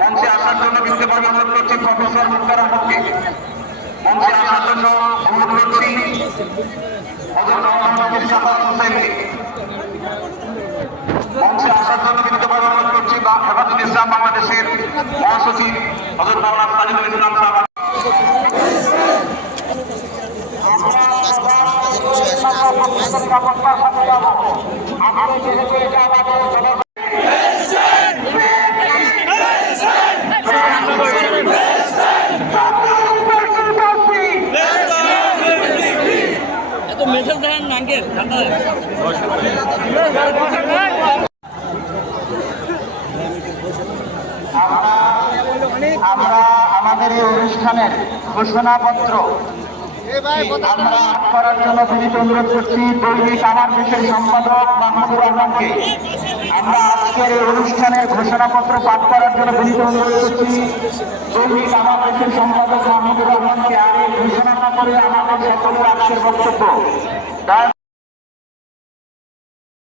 মঞ্চে আসার জন্য বিজ্ঞাপন অনুরোধ করছি প্রফেসর মুক্তার আহমদকে। মঞ্চে আসার জন্য অনুরোধ করছি মঞ্চে আসার জন্য বিজ্ঞাপন অনুরোধ করছি হেফাজুল ইসলাম বাংলাদেশের মহাসচিব হযরত মাওলানা তাজুল ইসলাম সাহেব। আমরা আমাদের এই অনুষ্ঠানের ঘোষণাপত্র আমরা করার জন্য বিনীত অনুরোধ করছি দৈনিক আমার দেশের সম্পাদক মাহমুদুর রহমানকে। আমরা আজকের এই অনুষ্ঠানের ঘোষণাপত্র পাঠ করার জন্য বিনীত অনুরোধ করছি দৈনিক আমার দেশের সম্পাদক মাহমুদুর রহমানকে। আর এই ঘোষণা করে আমাদের সকলের আজকের বক্তব্য